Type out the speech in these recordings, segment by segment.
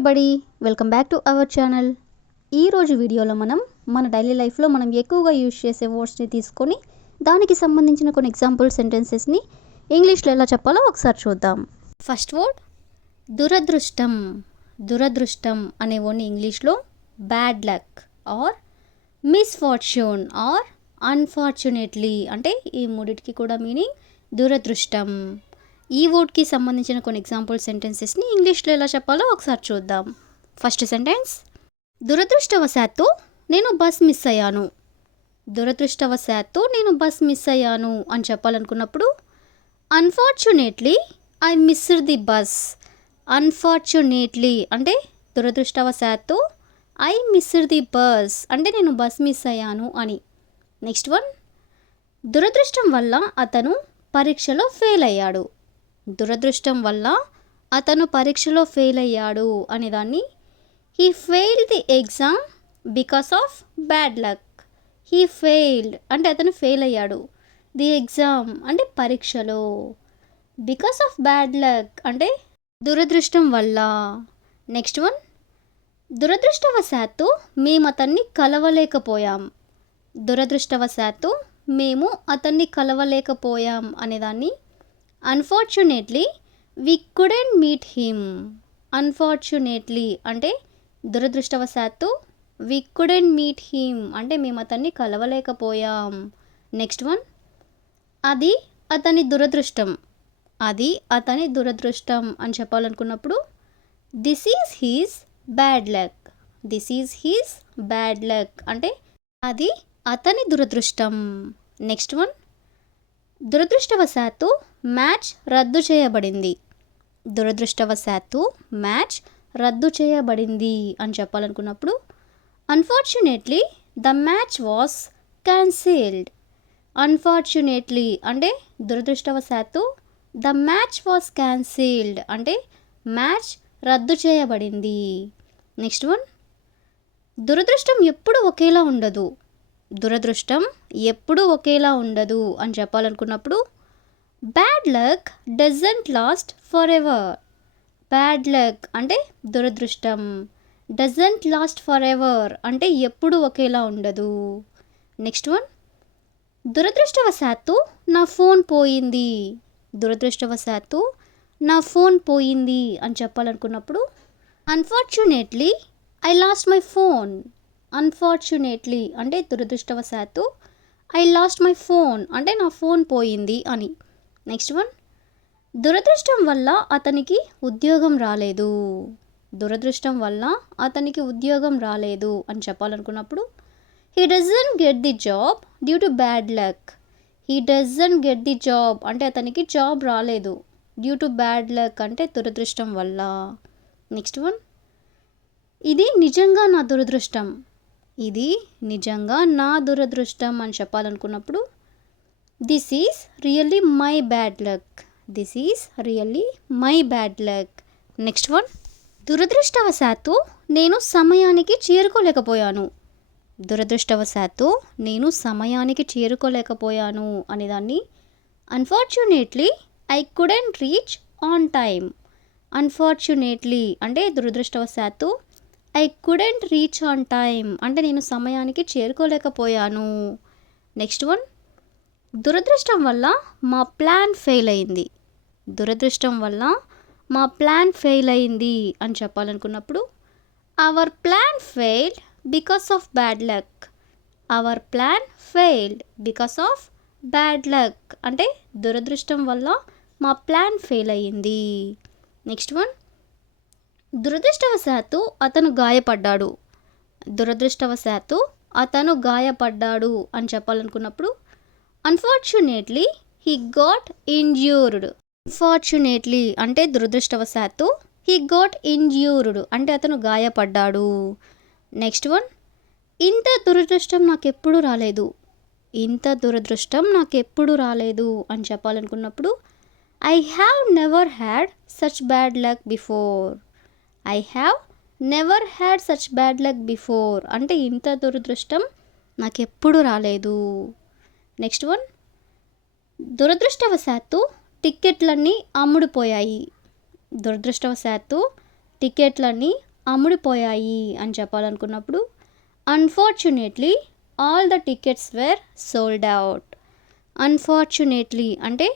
Everybody, welcome back to our channel. ఈరోజు వీడియోలో మన డైలీ లైఫ్లో మనం ఎక్కువగా యూజ్ చేసే వర్డ్స్ని తీసుకొని దానికి సంబంధించిన కొన్ని ఎగ్జాంపుల్ సెంటెన్సెస్ని ఇంగ్లీష్లో ఎలా చెప్పాలో ఒకసారి చూద్దాం. ఫస్ట్ వర్డ్ దురదృష్టం. దురదృష్టం అనే వర్డ్ని ఇంగ్లీష్లో bad luck or misfortune or unfortunately, అంటే ఈ మూడిటికి కూడా మీనింగ్ దురదృష్టం. ఈ వర్డ్కి సంబంధించిన కొన్ని ఎగ్జాంపుల్ సెంటెన్సెస్ని ఇంగ్లీష్లో ఎలా చెప్పాలో ఒకసారి చూద్దాం. ఫస్ట్ సెంటెన్స్, దురదృష్టవశాత్తు నేను బస్ మిస్ అయ్యాను. దురదృష్టవశాత్తు నేను బస్ మిస్ అయ్యాను అని చెప్పాలనుకున్నప్పుడు unfortunately I missed the bus. Unfortunately అంటే దురదృష్టవశాత్తు, ఐ మిస్డ్ ది బస్ అంటే నేను బస్ మిస్ అయ్యాను అని. నెక్స్ట్ వన్, దురదృష్టం వల్ల అతను పరీక్షలో ఫెయిల్ అయ్యాడు. దురదృష్టం వల్ల అతను పరీక్షలో ఫెయిల్ అయ్యాడు అనేదాన్ని he failed the exam because of bad luck. He failed అంటే అతను ఫెయిల్ అయ్యాడు, ది ఎగ్జామ్ అంటే పరీక్షలో, బికాస్ ఆఫ్ బ్యాడ్ లక్ అంటే దురదృష్టం వల్ల. నెక్స్ట్ వన్, దురదృష్టవశాత్తు మేము అతన్ని కలవలేకపోయాం. దురదృష్టవశాత్తు మేము అతన్ని కలవలేకపోయాం అనేదాన్ని unfortunately we couldn't meet him. Unfortunately అంటే దురదృష్టవశాత్తు, వి కుడెంట్ మీట్ హిమ్ అంటే మేము అతన్ని కలవలేకపోయాం. నెక్స్ట్ వన్, అది అతని దురదృష్టం. అది అతని దురదృష్టం అని చెప్పాలనుకున్నప్పుడు this is his bad luck. This is his bad luck అంటే అది అతని దురదృష్టం. నెక్స్ట్ వన్, దురదృష్టవశాత్తు మ్యాచ్ రద్దు చేయబడింది. దురదృష్టవశాత్తు మ్యాచ్ రద్దు చేయబడింది అని చెప్పాలనుకున్నప్పుడు unfortunately the match was cancelled. Unfortunately అంటే దురదృష్టవశాత్తు, ద మ్యాచ్ వాస్ క్యాన్సిల్డ్ అంటే మ్యాచ్ రద్దు చేయబడింది. నెక్స్ట్ వన్, దురదృష్టం ఎప్పుడు ఒకేలా ఉండదు. దురదృష్టం ఎప్పుడూ ఒకేలా ఉండదు అని చెప్పాలనుకున్నప్పుడు bad luck doesn't last forever. Bad luck అంటే దురదృష్టం, డజంట్ లాస్ట్ ఫర్ ఎవర్ అంటే ఎప్పుడు ఒకేలా ఉండదు. నెక్స్ట్ వన్, దురదృష్టవశాత్తు నా ఫోన్ పోయింది. దురదృష్టవశాత్తు నా ఫోన్ పోయింది అని చెప్పాలనుకున్నప్పుడు unfortunately I lost my phone. Unfortunately అంటే దురదృష్టవశాత్తు, ఐ లాస్ట్ మై ఫోన్ అంటే నా ఫోన్ పోయింది అని. నెక్స్ట్ వన్, దురదృష్టం వల్ల అతనికి ఉద్యోగం రాలేదు. దురదృష్టం వల్ల అతనికి ఉద్యోగం రాలేదు అని చెప్పాలనుకున్నప్పుడు he doesn't get the job due to bad luck. He doesn't get the job అంటే అతనికి జాబ్ రాలేదు, డ్యూ టు బ్యాడ్ లక్ అంటే దురదృష్టం వల్ల. నెక్స్ట్ వన్, ఇది నిజంగా నా దురదృష్టం. ఇది నిజంగా నా దురదృష్టం అని చెప్పాలనుకున్నప్పుడు this is really my bad luck. This is really my bad luck. Next one, దురదృష్టవశాత్తు నేను సమయానికి చేరుకోలేకపోయాను. దురదృష్టవశాత్తు నేను సమయానికి చేరుకోలేకపోయాను అనేదాన్ని unfortunately I couldn't reach on time. Unfortunately అంటే దురదృష్టవశాత్తు, I couldn't reach on time అంటే నేను సమయానికి చేరుకోలేకపోయాను. నెక్స్ట్ వన్, దురదృష్టం వల్ల మా ప్లాన్ ఫెయిల్ అయింది. దురదృష్టం వల్ల మా ప్లాన్ ఫెయిల్ అయింది అని చెప్పాలనుకున్నప్పుడు our plan failed because of bad luck. Our plan failed because of bad luck అంటే దురదృష్టం వల్ల మా ప్లాన్ ఫెయిల్ అయ్యింది. నెక్స్ట్ వన్, దురదృష్టవశాత్తు అతను గాయపడ్డాడు. దురదృష్టవశాత్తు అతను గాయపడ్డాడు అని చెప్పాలనుకున్నప్పుడు unfortunately he got injured. Unfortunately అంటే దురదృష్టవశాత్తు, హీ గాట్ ఇంజ్యూర్డ్ అంటే అతను గాయపడ్డాడు. నెక్స్ట్ వన్, ఇంత దురదృష్టం నాకెప్పుడు రాలేదు. ఇంత దురదృష్టం నాకెప్పుడు రాలేదు అని చెప్పాలనుకున్నప్పుడు I have never had such bad luck before. I have never had such bad luck before అంటే ఇంత దురదృష్టం నాకెప్పుడు రాలేదు. నెక్స్ట్ వన్, దురదృష్టవశాత్తు టిక్కెట్లన్నీ అమ్ముడుపోయాయి. దురదృష్టవశాత్తు టికెట్లన్నీ అమ్ముడిపోయాయి అని చెప్పాలనుకున్నప్పుడు unfortunately all the tickets were sold out. Unfortunately అంటే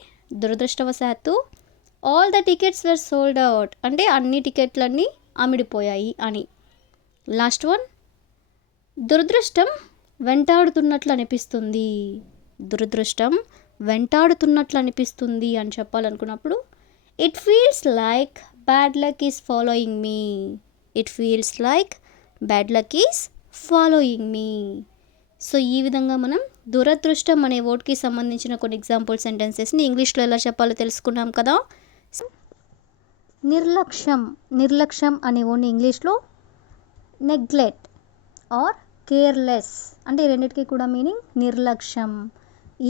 దురదృష్టవశాత్తు, all the tickets were sold out అంటే అన్ని టికెట్లన్నీ అమ్ముడిపోయాయి అని. లాస్ట్ వన్, దురదృష్టం వెంటాడుతున్నట్లు అనిపిస్తుంది. దురదృష్టం వెంటాడుతున్నట్లు అనిపిస్తుంది అని చెప్పాలనుకున్నప్పుడు it feels like bad luck is following me. It feels like bad luck is following me. So ఈ విధంగా మనం దురదృష్టం అనే వర్డ్కి సంబంధించిన కొన్ని ఎగ్జాంపుల్ సెంటెన్సెస్ని ఇంగ్లీష్లో ఎలా చెప్పాలో తెలుసుకున్నాం కదా. నిర్లక్ష్యం, నిర్లక్ష్యం అనే వర్డ్ని ఇంగ్లీష్లో నెగ్లెక్ట్ ఆర్ కేర్లెస్ అంటే రెండింటికి కూడా మీనింగ్ నిర్లక్ష్యం.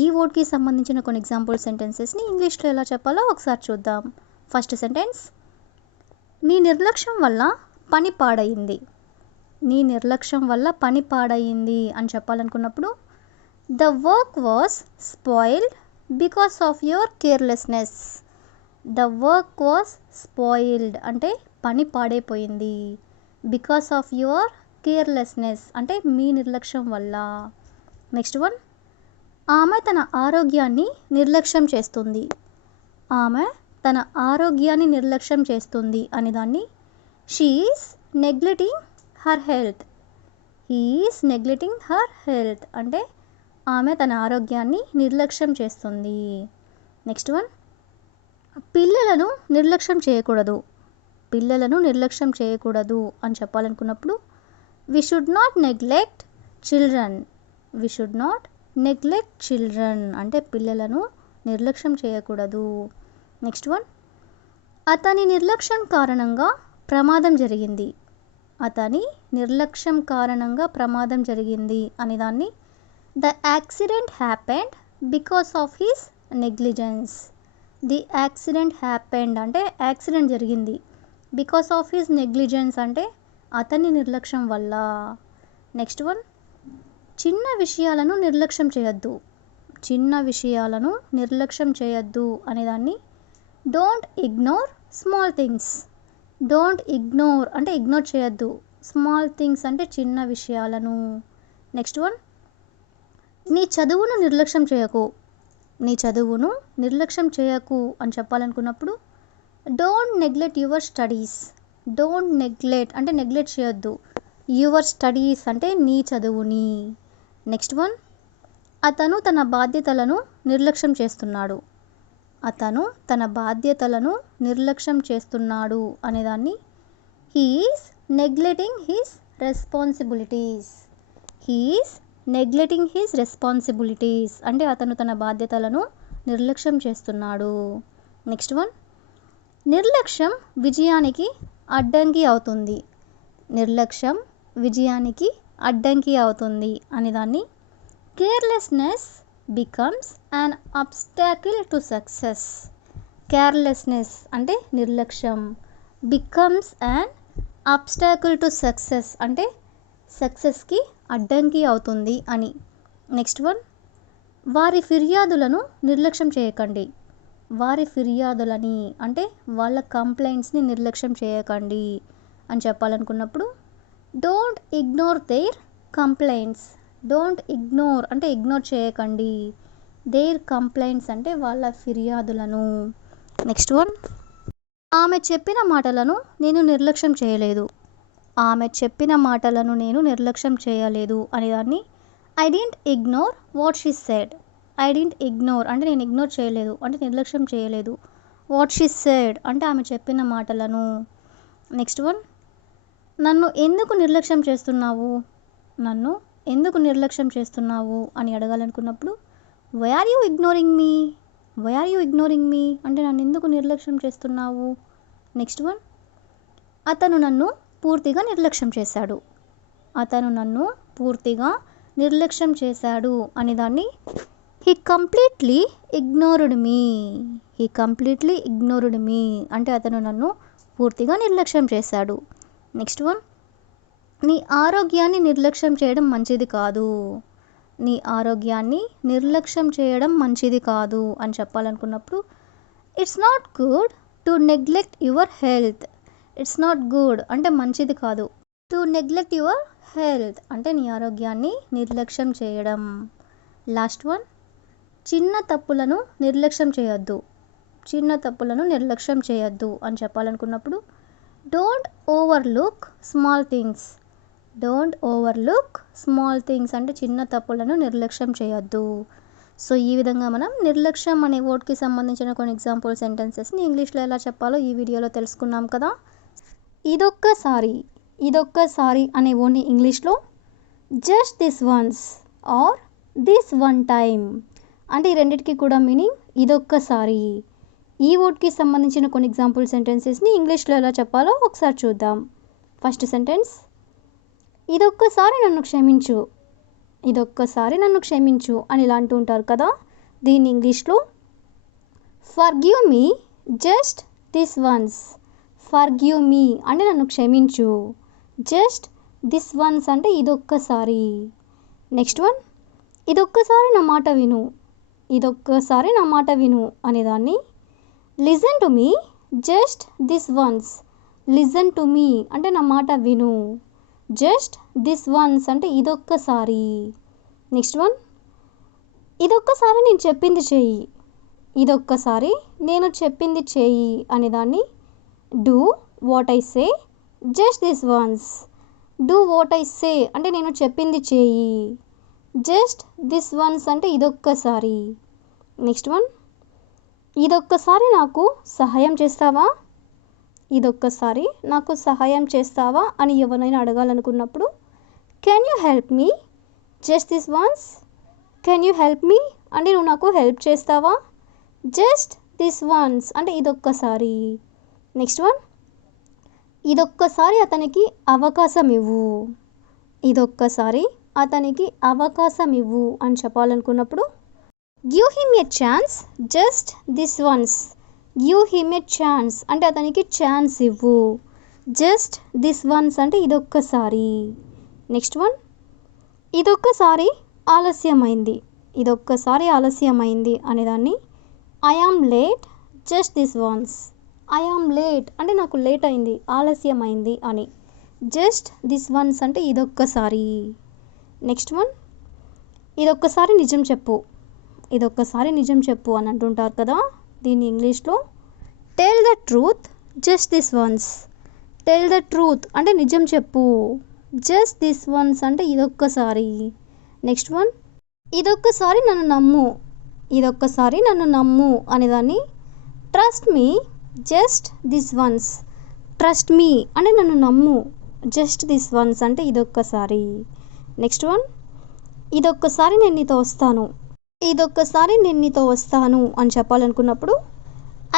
ఈ వర్డ్కి సంబంధించిన కొన్ని ఎగ్జాంపుల్ సెంటెన్సెస్ని ఇంగ్లీష్లో ఎలా చెప్పాలో ఒకసారి చూద్దాం. ఫస్ట్ సెంటెన్స్, నీ నిర్లక్ష్యం వల్ల పని పాడైంది. నీ నిర్లక్ష్యం వల్ల పని పాడైంది అని చెప్పాలనుకున్నప్పుడు the work was spoiled because of your carelessness. The work was spoiled అంటే పని పాడైపోయింది. బికాస్ ఆఫ్ యువర్ కేర్లెస్నెస్ అంటే మీ నిర్లక్ష్యం వల్ల. నెక్స్ట్ వన్, ఆమె తన ఆరోగ్యాన్ని నిర్లక్ష్యం చేస్తుంది. ఆమె తన ఆరోగ్యాన్ని నిర్లక్ష్యం చేస్తుంది అని దాన్ని she is neglecting her health. He is neglecting her health అంటే ఆమె తన ఆరోగ్యాన్ని నిర్లక్ష్యం చేస్తుంది. నెక్స్ట్ వన్, పిల్లలను నిర్లక్ష్యం చేయకూడదు. పిల్లలను నిర్లక్ష్యం చేయకూడదు అని చెప్పాలనుకున్నప్పుడు we should not neglect children. We should not neglect children అంటే పిల్లలను నిర్లక్ష్యం చేయకూడదు. నెక్స్ట్ వన్, అతని నిర్లక్ష్యం కారణంగా ప్రమాదం జరిగింది. అతని నిర్లక్ష్యం కారణంగా ప్రమాదం జరిగింది అని దాన్ని the accident happened because of his negligence. The accident happened అంటే యాక్సిడెంట్ జరిగింది. బికాస్ ఆఫ్ హిస్ నెగ్లిజెన్స్ అంటే అతని నిర్లక్ష్యం వల్ల. నెక్స్ట్ వన్, చిన్న విషయాలను నిర్లక్ష్యం చేయొద్దు. చిన్న విషయాలను నిర్లక్ష్యం చేయొద్దు అనేదాన్ని don't ignore small things. Don't ignore అంటే ఇగ్నోర్ చేయొద్దు. స్మాల్ థింగ్స్ అంటే చిన్న విషయాలను. నెక్స్ట్ వన్, నీ చదువును నిర్లక్ష్యం చేయకు. నీ చదువును నిర్లక్ష్యం చేయకు అని చెప్పాలనుకున్నప్పుడు don't neglect your studies. Don't neglect అంటే నెగ్లెక్ట్ చేయొద్దు. యువర్ స్టడీస్ అంటే నీ చదువుని. నెక్స్ట్ వన్, అతను తన బాధ్యతలను నిర్లక్ష్యం చేస్తున్నాడు. అతను తన బాధ్యతలను నిర్లక్ష్యం చేస్తున్నాడు అనేదాన్ని he is neglecting his responsibilities. He is neglecting his responsibilities అంటే అతను తన బాధ్యతలను నిర్లక్ష్యం చేస్తున్నాడు. నెక్స్ట్ వన్, నిర్లక్ష్యం విజయానికి అడ్డంకి అవుతుంది. నిర్లక్ష్యం విజయానికి అడ్డంకి అవుతుంది అని దాన్ని carelessness becomes an obstacle to success. Carelessness అంటే నిర్లక్ష్యం, becomes an obstacle to success అంటే సక్సెస్కి అడ్డంకి అవుతుంది అని. నెక్స్ట్ వన్, వారి ఫిర్యాదులను నిర్లక్ష్యం చేయకండి. వారి ఫిర్యాదులని అంటే వాళ్ళ కంప్లైంట్స్ని నిర్లక్ష్యం చేయకండి అని చెప్పాలనుకున్నప్పుడు don't ignore their complaints. Don't ignore అంటే ఇగ్నోర్ చేయకండి. దేర్ కంప్లైంట్స్ అంటే వాళ్ళ ఫిర్యాదులను. నెక్స్ట్ వన్, ఆమె చెప్పిన మాటలను నేను నిర్లక్ష్యం చేయలేదు. ఆమె చెప్పిన మాటలను నేను నిర్లక్ష్యం చేయలేదు అనేదాన్ని I don't ignore what she said. I don't ignore అంటే నేను ఇగ్నోర్ చేయలేదు అంటే నిర్లక్ష్యం చేయలేదు. వాట్ షీ సెడ్ అంటే ఆమె చెప్పిన మాటలను. నెక్స్ట్ వన్, నన్ను ఎందుకు నిర్లక్ష్యం చేస్తున్నావు. నన్ను ఎందుకు నిర్లక్ష్యం చేస్తున్నావు అని అడగాలనుకున్నప్పుడు why are you ignoring me. Why are you ignoring me అంటే నన్ను ఎందుకు నిర్లక్ష్యం చేస్తున్నావు. నెక్స్ట్ వన్, అతను నన్ను పూర్తిగా నిర్లక్ష్యం చేశాడు. అతను నన్ను పూర్తిగా నిర్లక్ష్యం చేశాడు అని దాన్ని he completely ignored me. He completely ignored me అంటే అతను నన్ను పూర్తిగా నిర్లక్ష్యం చేశాడు. నెక్స్ట్ వన్, నీ ఆరోగ్యాన్ని నిర్లక్ష్యం చేయడం మంచిది కాదు. నీ ఆరోగ్యాన్ని నిర్లక్ష్యం చేయడం మంచిది కాదు అని చెప్పాలనుకున్నప్పుడు it's not good to neglect your health. It's not good అంటే మంచిది కాదు. టు నెగ్లెక్ట్ యువర్ హెల్త్ అంటే నీ ఆరోగ్యాన్ని నిర్లక్ష్యం చేయడం. లాస్ట్ వన్, చిన్న తప్పులను నిర్లక్ష్యం చేయొద్దు. చిన్న తప్పులను నిర్లక్ష్యం చేయొద్దు అని చెప్పాలనుకున్నప్పుడు don't overlook small things. Don't overlook small things అంటే చిన్న తప్పులను నిర్లక్ష్యం చేయొద్దు. సో ఈ విధంగా మనం నిర్లక్ష్యం అనే వర్డ్కి సంబంధించిన కొన్ని ఎగ్జాంపుల్ సెంటెన్సెస్ని ఇంగ్లీష్లో ఎలా చెప్పాలో ఈ వీడియోలో తెలుసుకున్నాం కదా. ఇదొక్కసారి అనే వర్డ్ని ఇంగ్లీష్లో just this once or this one time అంటే ఈ రెండింటికి కూడా మీనింగ్ ఇదొక్కసారి. ఈ వర్డ్కి సంబంధించిన కొన్ని ఎగ్జాంపుల్ సెంటెన్సెస్ని ఇంగ్లీష్లో ఎలా చెప్పాలో ఒకసారి చూద్దాం. ఫస్ట్ సెంటెన్స్, ఇదొక్కసారి నన్ను క్షమించు. ఇదొక్కసారి నన్ను క్షమించు అని ఇలా అంటూ ఉంటారు కదా. దీన్ని ఇంగ్లీష్లో forgive me just this once. Forgive me అంటే నన్ను క్షమించు. జస్ట్ దిస్ వన్స్ అంటే ఇదొక్కసారి. నెక్స్ట్ వన్, ఇదొక్కసారి నా మాట విను. ఇదొక్కసారి నా మాట విను అనేదాన్ని listen to me just this once. Listen to me అంటే నా మాట విను. జస్ట్ దిస్ వన్స్ అంటే ఇదొక్కసారి. నెక్స్ట్ వన్, ఇదొక్కసారి నేను చెప్పింది చేయి. ఇదొక్కసారి నేను చెప్పింది చేయి అనేదాన్ని do what I say just this once. Do what I say అంటే నేను చెప్పింది చేయి. జస్ట్ దిస్ వన్స్ అంటే ఇదొక్కసారి. నెక్స్ట్ వన్, ఇదొక్కసారి నాకు సహాయం చేస్తావా. ఇదొక్కసారి నాకు సహాయం చేస్తావా అని ఎవరైనా అడగాలనుకున్నప్పుడు can you help me just this once. Can you help me అంటే నువ్వు నాకు హెల్ప్ చేస్తావా. జస్ట్ దిస్ వన్స్ అంటే ఇదొక్కసారి. నెక్స్ట్ వన్, ఇదొక్కసారి అతనికి అవకాశం ఇవ్వు. ఇదొక్కసారి అతనికి అవకాశం ఇవ్వు అని చెప్పాలనుకున్నప్పుడు give him a chance just this once. Give him a chance అంటే అతనికి ఛాన్స్ ఇవ్వు. జస్ట్ దిస్ వన్స్ అంటే ఇదొక్కసారి. నెక్స్ట్ వన్, ఇదొక్కసారి ఆలస్యమైంది. ఇదొక్కసారి ఆలస్యమైంది అనేదాన్ని I am late just this once. I am late అంటే నాకు లేట్ అయింది, ఆలస్యమైంది అని. జస్ట్ దిస్ వన్స్ అంటే ఇదొక్కసారి. నెక్స్ట్ వన్, ఇదొక్కసారి నిజం చెప్పు. ఇదొక్కసారి నిజం చెప్పు అని అంటుంటారు కదా. దీన్ని ఇంగ్లీష్లో tell the truth just this once. Tell the truth అంటే నిజం చెప్పు. జస్ట్ దిస్ వన్స్ అంటే ఇదొక్కసారి. నెక్స్ట్ వన్, ఇదొక్కసారి నన్ను నమ్ము. ఇదొక్కసారి నన్ను నమ్ము అనేదాన్ని trust me just this once. Trust me అంటే నన్ను నమ్ము. జస్ట్ దిస్ వన్స్ అంటే ఇదొక్కసారి. నెక్స్ట్ వన్, ఇదొక్కసారి నేను నీతో వస్తాను. ఇదొక్కసారి నేను నీతో వస్తాను అని చెప్పాలనుకున్నప్పుడు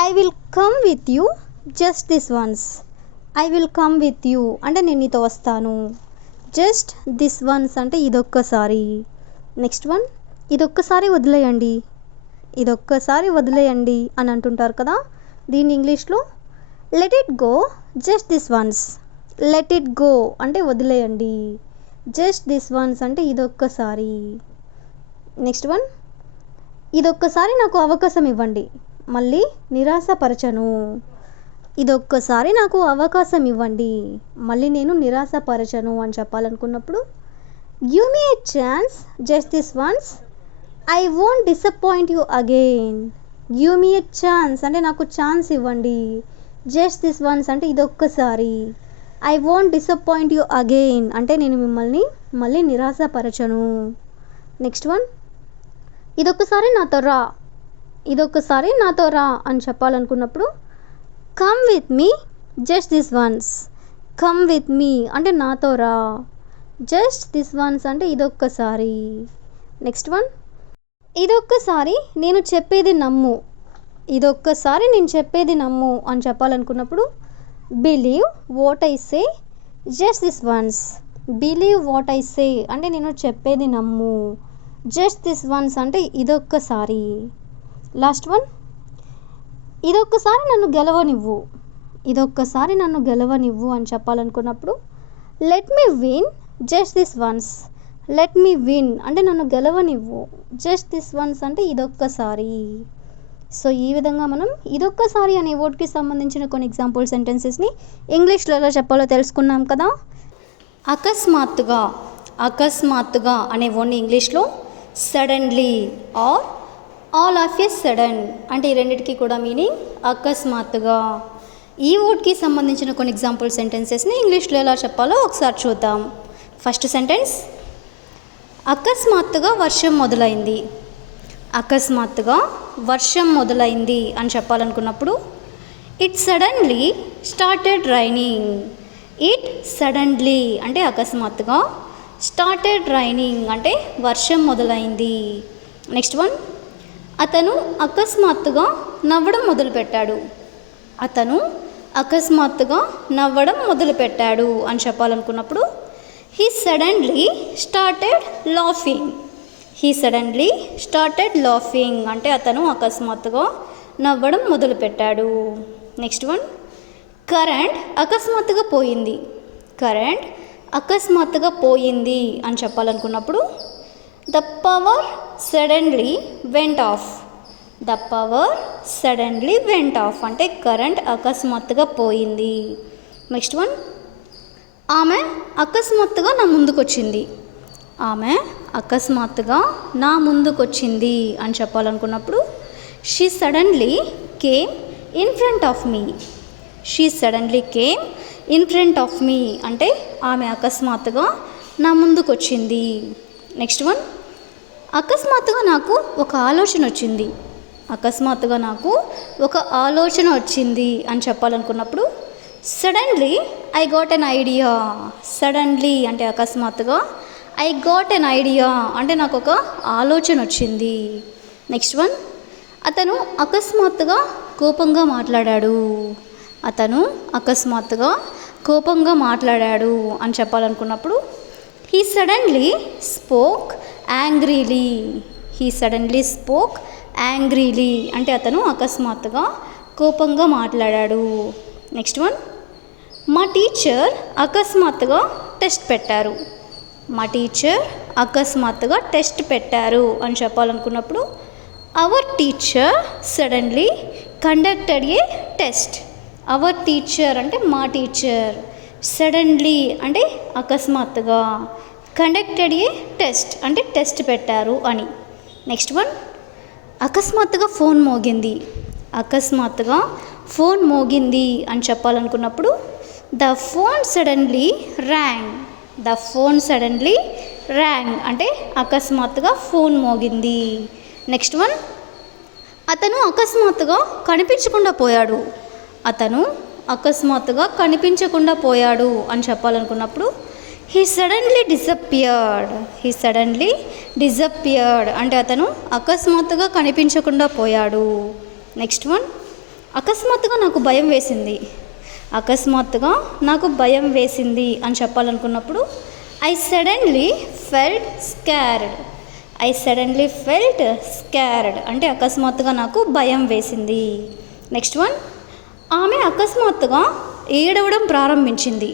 I will come with you just this once. I will come with you అంటే నేను నీతో వస్తాను. జస్ట్ దిస్ వన్స్ అంటే ఇదొక్కసారి. నెక్స్ట్ వన్, ఇదొక్కసారి వదిలేయండి. ఇదొక్కసారి వదిలేయండి అని అంటుంటారు కదా. దీన్ని ఇంగ్లీష్లో let it go just this once. Let it go అంటే వదిలేయండి. జస్ట్ దిస్ వన్స్ అంటే ఇదొక్కసారి. నెక్స్ట్ వన్, ఇదొక్కసారి నాకు అవకాశం ఇవ్వండి, మళ్ళీ నిరాశపరచను. ఇదొక్కసారి నాకు అవకాశం ఇవ్వండి, మళ్ళీ నేను నిరాశపరచను అని చెప్పాలనుకున్నప్పుడు give me a chance just this once. I won't disappoint you again. Give me a chance అంటే నాకు ఛాన్స్ ఇవ్వండి. జస్ట్ దిస్ వన్స్ అంటే ఇదొక్కసారి. I won't disappoint you again అంటే నేను మిమ్మల్ని మళ్ళీ నిరాశపరచను. నెక్స్ట్ వన్, ఇదొక్కసారి నాతో రా. ఇదొక్కసారి నాతో రా అని చెప్పాలనుకున్నప్పుడు come with me just this once. Come with me అంటే నాతో రా. జస్ట్ దిస్ వన్స్ అంటే ఇదొక్కసారి. నెక్స్ట్ వన్, ఇదొక్కసారి నేను చెప్పేది నమ్ము. ఇదొక్కసారి నేను చెప్పేది నమ్ము అని చెప్పాలనుకున్నప్పుడు believe what I say just this once. Believe what I say అంటే నేను చెప్పేది నమ్ము. జస్ట్ దిస్ వన్స్ అంటే ఇదొక్కసారి. లాస్ట్ వన్, ఇదొక్కసారి నన్ను గెలవనివ్వు. ఇదొక్కసారి నన్ను గెలవనివ్వు అని చెప్పాలనుకున్నప్పుడు let me win just this once. Let me win అంటే నన్ను గెలవనివ్వు. జస్ట్ దిస్ వన్స్ అంటే ఇదొక్కసారి. సో ఈ విధంగా మనం ఇదొక్కసారి అనే వర్డ్కి సంబంధించిన కొన్ని ఎగ్జాంపుల్ సెంటెన్సెస్ని ఇంగ్లీష్లో ఎలా చెప్పాలో తెలుసుకున్నాం కదా. అకస్మాత్తుగా, అకస్మాత్తుగా అనే వర్డ్ని ఇంగ్లీష్లో suddenly or all of a sudden అంటే ఈ రెండింటికి కూడా మీనింగ్ అకస్మాత్తుగా. ఈ వర్డ్కి సంబంధించిన కొన్ని ఎగ్జాంపుల్ సెంటెన్సెస్ని ఇంగ్లీష్లో ఎలా చెప్పాలో ఒకసారి చూద్దాం. ఫస్ట్ సెంటెన్స్, అకస్మాత్తుగా వర్షం మొదలైంది. అకస్మాత్తుగా వర్షం మొదలైంది అని చెప్పాలనుకున్నప్పుడు it suddenly started raining. It suddenly అంటే అకస్మాత్తుగా, స్టార్టెడ్ రైనింగ్ అంటే వర్షం మొదలైంది. నెక్స్ట్ వన్, అతను అకస్మాత్తుగా నవ్వడం మొదలుపెట్టాడు. అతను అకస్మాత్తుగా నవ్వడం మొదలుపెట్టాడు అని చెప్పాలనుకున్నప్పుడు he suddenly started laughing. He suddenly started laughing అంటే అతను అకస్మాత్తుగా నవ్వడం మొదలుపెట్టాడు. నెక్స్ట్ వన్, కరెంట్ అకస్మాత్తుగా పోయింది. కరెంట్ అకస్మాత్తుగా పోయింది అని చెప్పాలనుకున్నప్పుడు the power suddenly went off. The power suddenly went off అంటే కరెంట్ అకస్మాత్తుగా పోయింది. నెక్స్ట్ వన్, ఆమె అకస్మాత్తుగా నా ముందుకొచ్చింది. ఆమె అకస్మాత్తుగా నా ముందుకొచ్చింది అని చెప్పాలనుకున్నప్పుడు she suddenly came in front of me. She suddenly came in front of me అంటే ఆమె అకస్మాత్తుగా నా ముందుకొచ్చింది. నెక్స్ట్ వన్, అకస్మాత్తుగా నాకు ఒక ఆలోచన వచ్చింది. అకస్మాత్తుగా నాకు ఒక ఆలోచన వచ్చింది అని చెప్పాలనుకున్నప్పుడు suddenly I got an idea. Suddenly అంటే అకస్మాత్తుగా, ఐ గాట్ ఎన్ ఐడియా అంటే నాకు ఒక ఆలోచన వచ్చింది. నెక్స్ట్ వన్, అతను అకస్మాత్తుగా కోపంగా మాట్లాడాడు. అతను అకస్మాత్తుగా కోపంగా మాట్లాడాడు అని చెప్పాలనుకున్నప్పుడు he suddenly spoke angrily. He suddenly spoke angrily అంటే అతను అకస్మాత్తుగా కోపంగా మాట్లాడాడు. నెక్స్ట్ వన్, మా టీచర్ అకస్మాత్తుగా టెస్ట్ పెట్టారు. మా టీచర్ అకస్మాత్తుగా టెస్ట్ పెట్టారు అని చెప్పాలనుకున్నప్పుడు our teacher suddenly conducted a test. Our teacher అంటే మా టీచర్, సడన్లీ అంటే అకస్మాత్తుగా, కండక్టెడ్ ఏ టెస్ట్ అంటే టెస్ట్ పెట్టారు అని. నెక్స్ట్ వన్, అకస్మాత్తుగా ఫోన్ మోగింది. అకస్మాత్తుగా ఫోన్ మోగింది అని చెప్పాలనుకున్నప్పుడు the phone suddenly rang. The phone suddenly rang అంటే అకస్మాత్తుగా ఫోన్ మోగింది. నెక్స్ట్ వన్, అతను అకస్మాత్తుగా కనిపించకుండా పోయాడు. అతను అకస్మాత్తుగా కనిపించకుండా పోయాడు అని చెప్పాలనుకున్నప్పుడు he suddenly disappeared. He suddenly disappeared అంటే అతను అకస్మాత్తుగా కనిపించకుండా పోయాడు. నెక్స్ట్ వన్, అకస్మాత్తుగా నాకు భయం వేసింది. అకస్మాత్తుగా నాకు భయం వేసింది అని చెప్పాలనుకున్నప్పుడు I suddenly felt scared. I suddenly felt scared అంటే అకస్మాత్తుగా నాకు భయం వేసింది. నెక్స్ట్ వన్, ఆమె అకస్మాత్తుగా ఏడవడం ప్రారంభించింది.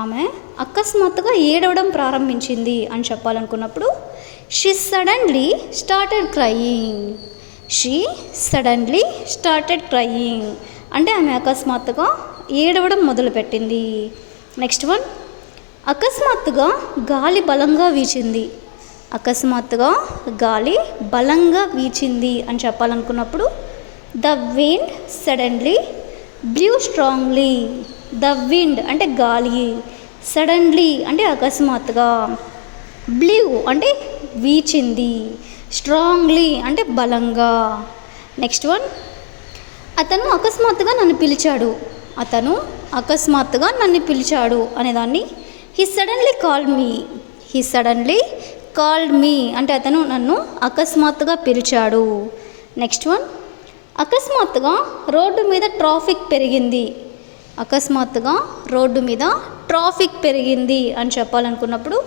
ఆమె అకస్మాత్తుగా ఏడవడం ప్రారంభించింది అని చెప్పాలనుకున్నప్పుడు she suddenly started crying. She suddenly started crying అంటే ఆమె అకస్మాత్తుగా ఏడవడం మొదలుపెట్టింది. నెక్స్ట్ వన్, అకస్మాత్తుగా గాలి బలంగా వీచింది. అకస్మాత్తుగా గాలి బలంగా వీచింది అని చెప్పాలనుకున్నప్పుడు the wind suddenly blew strongly. The wind అంటే గాలి, సడన్లీ అంటే అకస్మాత్తుగా, బ్లూ అంటే వీచింది, స్ట్రాంగ్లీ అంటే బలంగా. నెక్స్ట్ వన్, అతను అకస్మాత్తుగా నన్ను పిలిచాడు. అతను అకస్మాత్తుగా నన్ను పిలిచాడు అనేదాన్ని he suddenly called me. He suddenly called me అంటే అతను నన్ను అకస్మాత్తుగా పిలిచాడు. నెక్స్ట్ వన్, అకస్మాత్తుగా రోడ్డు మీద ట్రాఫిక్ పెరిగింది. అకస్మాత్తుగా రోడ్డు మీద ట్రాఫిక్ పెరిగింది అని చెప్పాలనుకున్నప్పుడు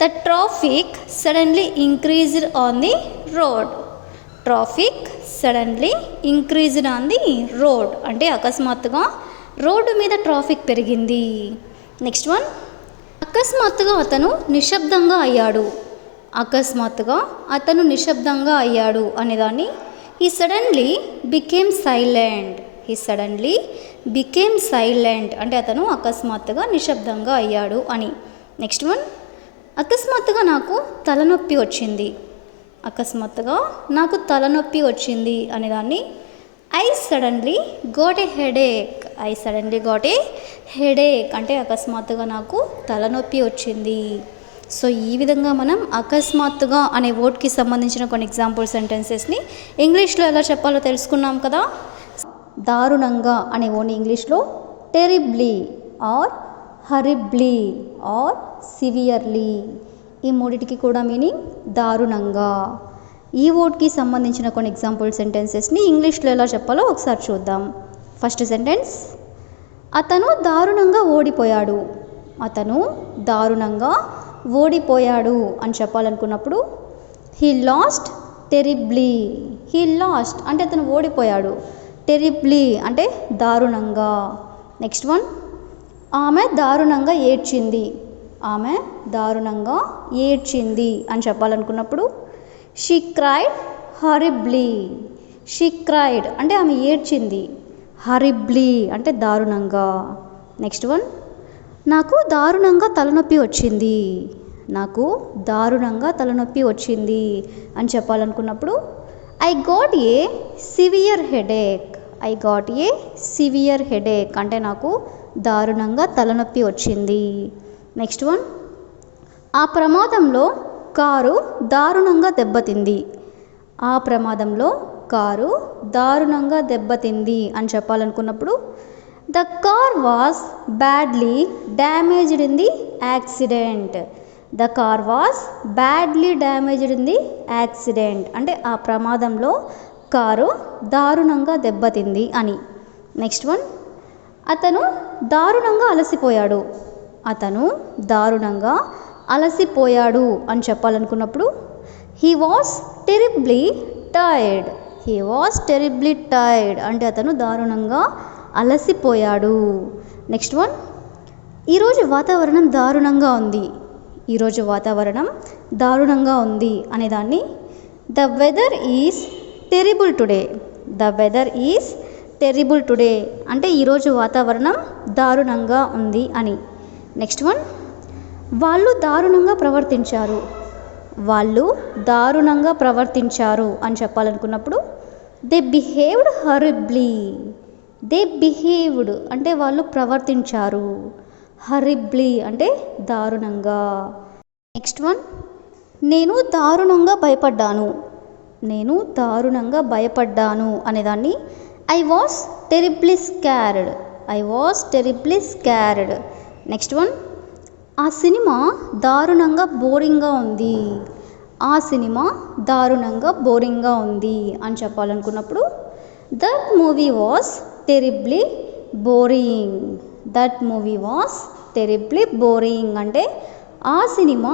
the traffic suddenly increased on the road. Traffic suddenly increased on the road అంటే అకస్మాత్తుగా రోడ్డు మీద ట్రాఫిక్ పెరిగింది. నెక్స్ట్ వన్, అకస్మాత్తుగా అతను నిశ్శబ్దంగా అయ్యాడు. అకస్మాత్తుగా అతను నిశ్శబ్దంగా అయ్యాడు అనేదాన్ని he suddenly became silent. He suddenly became silent అంటే అతను అకస్మాత్తుగా నిశ్శబ్దంగా అయ్యాడు అని. నెక్స్ట్ వన్, అకస్మాత్తుగా నాకు తలనొప్పి వచ్చింది. అకస్మాత్తుగా నాకు తలనొప్పి వచ్చింది అనేదాన్ని I suddenly got a headache. I suddenly got a headache అంటే అకస్మాత్తుగా నాకు తలనొప్పి వచ్చింది. సో ఈ విధంగా మనం అకస్మాత్తుగా అనే వర్డ్కి సంబంధించిన కొన్ని ఎగ్జాంపుల్ సెంటెన్సెస్ని ఇంగ్లీష్లో ఎలా చెప్పాలో తెలుసుకున్నాం కదా. దారుణంగా అనే వర్డ్ని ఇంగ్లీష్లో టెరిబ్లీ ఆర్ హరిబ్లీ ఆర్ సివియర్లీ. ఈ మూడిటికి కూడా మీనింగ్ దారుణంగా. ఈ వర్డ్కి సంబంధించిన కొన్ని ఎగ్జాంపుల్ సెంటెన్సెస్ని ఇంగ్లీష్లో ఎలా చెప్పాలో ఒకసారి చూద్దాం. ఫస్ట్ సెంటెన్స్, అతను దారుణంగా ఓడిపోయాడు. అతను దారుణంగా ఓడిపోయాడు అని చెప్పాలనుకున్నప్పుడు he lost terribly. He lost అంటే అతను ఓడిపోయాడు. టెరిబ్లీ అంటే దారుణంగా. నెక్స్ట్ వన్, ఆమె దారుణంగా ఏడ్చింది. ఆమె దారుణంగా ఏడ్చింది అని చెప్పాలనుకున్నప్పుడు షీ క్రైడ్ హరిబ్లీ. షీ క్రైడ్ అంటే ఆమె ఏడ్చింది. హరిబ్లీ అంటే దారుణంగా. నెక్స్ట్ వన్, నాకు దారుణంగా తలనొప్పి వచ్చింది. నాకు దారుణంగా తలనొప్పి వచ్చింది అని చెప్పాలనుకున్నప్పుడు I got a severe headache. I got a severe headache అంటే నాకు దారుణంగా తలనొప్పి వచ్చింది. నెక్స్ట్ వన్, ఆ ప్రమాదంలో కారు దారుణంగా దెబ్బతింది. ఆ ప్రమాదంలో కారు దారుణంగా దెబ్బతింది అని చెప్పాలనుకున్నప్పుడు the car was badly damaged in the accident. The car was badly damaged in the accident అంటే ఆ ప్రమాదంలో కారు దారుణంగా దెబ్బతింది అని. నెక్స్ట్ వన్, అతను దారుణంగా అలసిపోయాడు. అతను దారుణంగా అలసిపోయాడు అని చెప్పాలనుకున్నప్పుడు he was terribly tired. He was terribly tired అంటే అతను దారుణంగా అలసిపోయాడు. నెక్స్ట్ వన్, ఈరోజు వాతావరణం దారుణంగా ఉంది. ఈరోజు వాతావరణం దారుణంగా ఉంది అనేదాన్ని the weather is terrible today. The weather is terrible today అంటే ఈరోజు వాతావరణం దారుణంగా ఉంది అని. నెక్స్ట్ వన్, వాళ్ళు దారుణంగా ప్రవర్తించారు. వాళ్ళు దారుణంగా ప్రవర్తించారు అని చెప్పాలనుకున్నప్పుడు దే బిహేవ్డ్ హరిబ్లీ. దే బిహేవ్డ్ అంటే వాళ్ళు ప్రవర్తించారు. హరిబ్లీ అంటే దారుణంగా. నెక్స్ట్ వన్, నేను దారుణంగా భయపడ్డాను. నేను దారుణంగా భయపడ్డాను అనేదాన్ని I was terribly scared. I was terribly scared. Next one, ఆ సినిమా దారుణంగా బోరింగ్గా ఉంది. ఆ సినిమా దారుణంగా బోరింగ్గా ఉంది అని చెప్పాలనుకున్నప్పుడు that movie was terribly boring. That movie was terribly boring అంటే ఆ సినిమా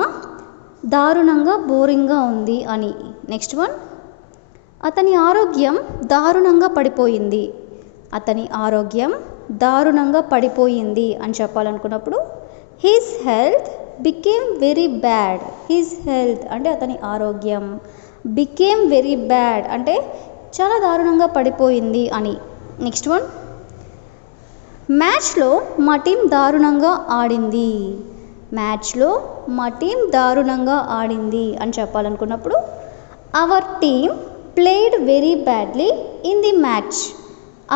దారుణంగా బోరింగ్గా ఉంది అని. నెక్స్ట్ వన్, అతని ఆరోగ్యం దారుణంగా పడిపోయింది. అతని ఆరోగ్యం దారుణంగా పడిపోయింది అని చెప్పాలనుకున్నప్పుడు his health became very bad. His health అంటే అతని ఆరోగ్యం. బికేమ్ వెరీ బ్యాడ్ అంటే చాలా దారుణంగా పడిపోయింది అని. నెక్స్ట్ వన్, మ్యాచ్లో మా టీం దారుణంగా ఆడింది. మ్యాచ్లో మా టీం దారుణంగా ఆడింది అని చెప్పాలనుకున్నప్పుడు our team played very badly in the match.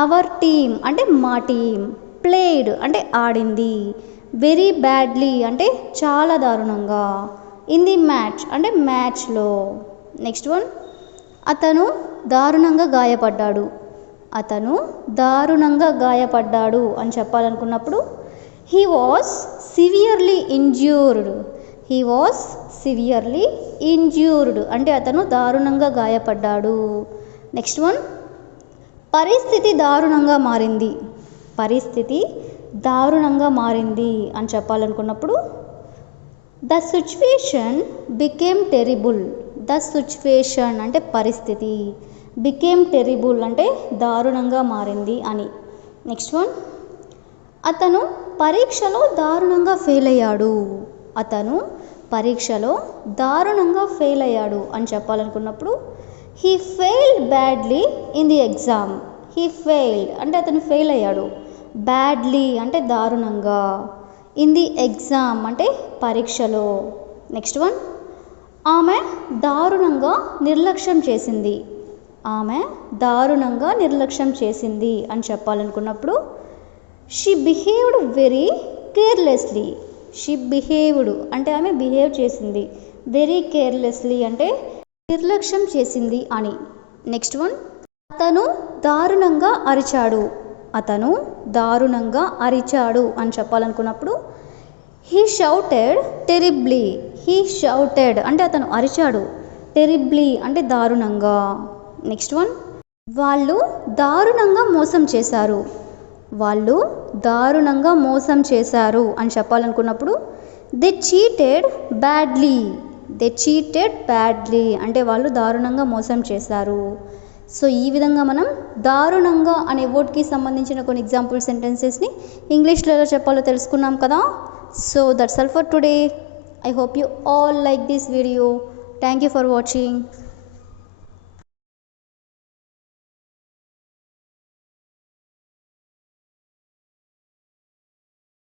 Our team అంటే మా టీం. ప్లేడ్ అంటే ఆడింది. వెరీ బ్యాడ్లీ అంటే చాలా దారుణంగా. ఇన్ ది మ్యాచ్ అంటే మ్యాచ్లో. నెక్స్ట్ వన్, అతను దారుణంగా గాయపడ్డాడు. అతను దారుణంగా గాయపడ్డాడు అని చెప్పాలనుకున్నప్పుడు he was severely injured. He was severely injured అంటే అతను దారుణంగా గాయపడ్డాడు. నెక్స్ట్ వన్, పరిస్థితి దారుణంగా మారింది. పరిస్థితి దారుణంగా మారింది అని చెప్పాలనుకున్నప్పుడు the situation became terrible. The situation అంటే పరిస్థితి. బికేమ్ టెరిబుల్ అంటే దారుణంగా మారింది అని. నెక్స్ట్ వన్, అతను పరీక్షలో దారుణంగా ఫెయిల్ అయ్యాడు. అతను పరీక్షలో దారుణంగా ఫెయిల్ అయ్యాడు అని చెప్పాలనుకున్నప్పుడు he failed badly in the exam. He failed అంటే అతను ఫెయిల్ అయ్యాడు. బ్యాడ్లీ అంటే దారుణంగా. ఇన్ ది ఎగ్జామ్ అంటే పరీక్షలో. నెక్స్ట్ వన్, ఆమె దారుణంగా నిర్లక్ష్యం చేసింది. ఆమె దారుణంగా నిర్లక్ష్యం చేసింది అని చెప్పాలనుకున్నప్పుడు she behaved very carelessly. She behaved అంటే ఆమె బిహేవ్ చేసింది. వెరీ కేర్లెస్లీ అంటే నిర్లక్ష్యం చేసింది అని. నెక్స్ట్ వన్, అతను దారుణంగా అరిచాడు. అతను దారుణంగా అరిచాడు అని చెప్పాలనుకున్నప్పుడు he shouted terribly. He shouted అంటే అతను అరిచాడు. టెరిబ్లీ అంటే దారుణంగా. నెక్స్ట్ వన్, వాళ్ళు దారుణంగా మోసం చేశారు. వాళ్ళు దారుణంగా మోసం చేశారు అని చెప్పాలనుకున్నప్పుడు they cheated badly. They cheated badly అంటే వాళ్ళు దారుణంగా మోసం చేశారు. సో ఈ విధంగా మనం దారుణంగా అనే వర్డ్కి సంబంధించిన కొన్ని ఎగ్జాంపుల్ సెంటెన్సెస్ని ఇంగ్లీష్లో ఎలా చెప్పాలో తెలుసుకున్నాం కదా. So that's all for today. I hope you all like this video. Thank you for watching.